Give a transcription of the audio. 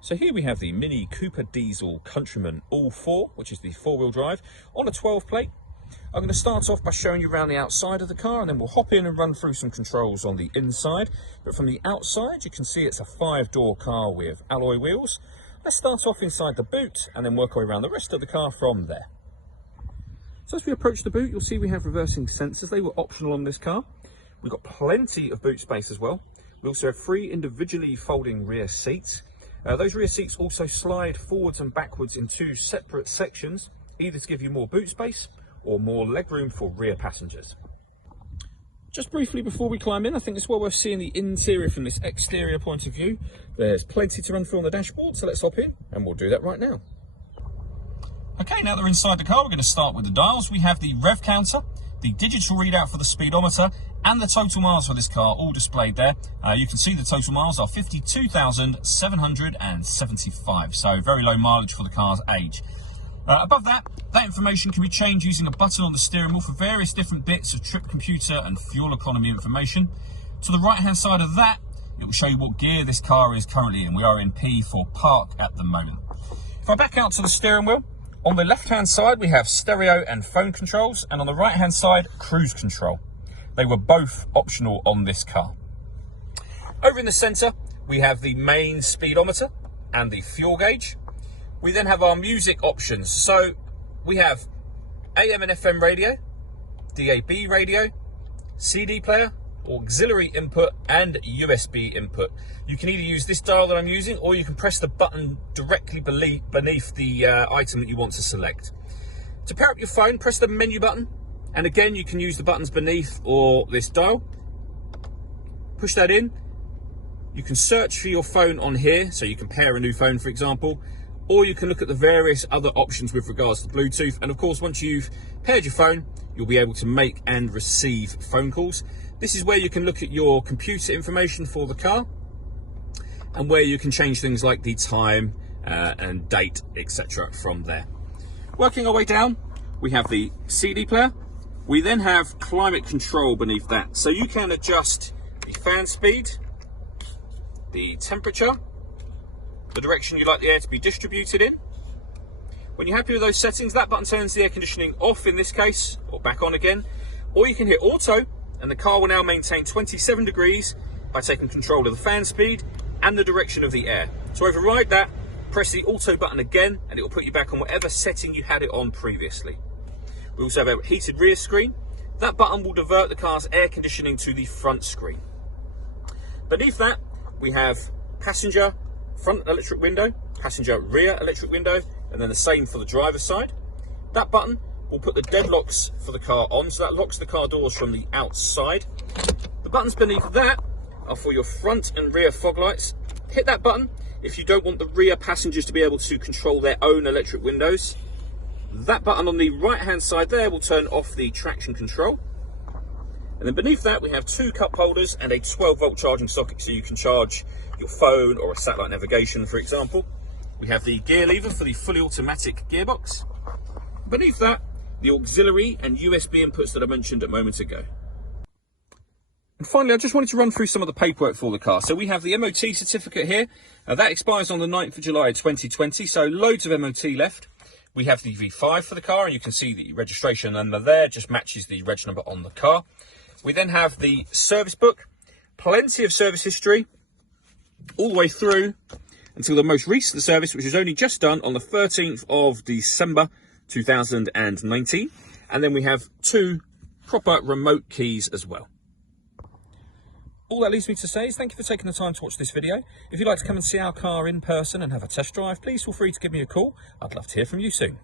So here we have the Mini Cooper Diesel Countryman All 4, which is the 4-wheel drive, on a 12 plate. I'm going to start off by showing you around the outside of the car, and then we'll hop in and run through some controls on the inside. But from the outside, you can see it's a 5-door car with alloy wheels. Let's start off inside the boot and then work our way around the rest of the car from there. So as we approach the boot, you'll see we have reversing sensors. They were optional on this car. We've got plenty of boot space as well. We also have 3 individually folding rear seats. Those rear seats also slide forwards and backwards in 2 separate sections, either to give you more boot space or more legroom for rear passengers. Just briefly before we climb in, I think it's well worth seeing the interior from this exterior point of view. There's plenty to run through on the dashboard, so let's hop in and we'll do that right now. Okay, now that we're inside the car, we're going to start with the dials. We have the rev counter, the digital readout for the speedometer, and the total miles for this car all displayed there. You can see the total miles are 52,775, so very low mileage for the car's age. Above that information can be changed using a button on the steering wheel for various different bits of trip computer and fuel economy information. To the right hand side of that, it will show you what gear this car is currently in. We are in P for park at the moment. If I back out to the steering wheel, on the left hand side we have stereo and phone controls, and on the right hand side cruise control. They were both optional on this car. Over in the centre we have the main speedometer and the fuel gauge. We then have our music options. So we have AM and FM radio, DAB radio, CD player, auxiliary input and USB input. You can either use this dial that I'm using, or you can press the button directly beneath the item that you want to select. To pair up your phone, press the menu button, and again you can use the buttons beneath or this dial. Push that in. You can search for your phone on here, so you can pair a new phone, for example, or you can look at the various other options with regards to Bluetooth. And of course, once you've paired your phone, you'll be able to make and receive phone calls. This is where you can look at your computer information for the car, and where you can change things like the time and date, etc. from there. Working our way down, we have the CD player. We then have climate control beneath that. So you can adjust the fan speed, the temperature, the direction you like the air to be distributed in. When you're happy with those settings, that button turns the air conditioning off in this case, or back on again. Or you can hit auto, and the car will now maintain 27 degrees by taking control of the fan speed and the direction of the air. To override that, press the auto button again, and it will put you back on whatever setting you had it on previously. We also have a heated rear screen. That button will divert the car's air conditioning to the front screen. Beneath that, we have passenger front electric window, passenger rear electric window, and then the same for the driver's side. That button will put the deadlocks for the car on, so that locks the car doors from the outside. The buttons beneath that are for your front and rear fog lights. Hit that button if you don't want the rear passengers to be able to control their own electric windows. That button on the right hand side there will turn off the traction control. And then beneath that we have 2 cup holders and a 12-volt charging socket, so you can charge your phone or a satellite navigation, for example. We have the gear lever for the fully automatic gearbox. Beneath that, the auxiliary and USB inputs that I mentioned a moment ago. And finally, I just wanted to run through some of the paperwork for the car. So we have the MOT certificate here. That expires on the 9th of July 2020, so loads of MOT left. We have the V5 for the car, and you can see the registration number there just matches the reg number on the car. We then have the service book, plenty of service history, all the way through until the most recent service, which was only just done on the 13th of December 2019. And then we have 2 proper remote keys as well. All that leaves me to say is thank you for taking the time to watch this video. If you'd like to come and see our car in person and have a test drive, please feel free to give me a call. I'd love to hear from you soon.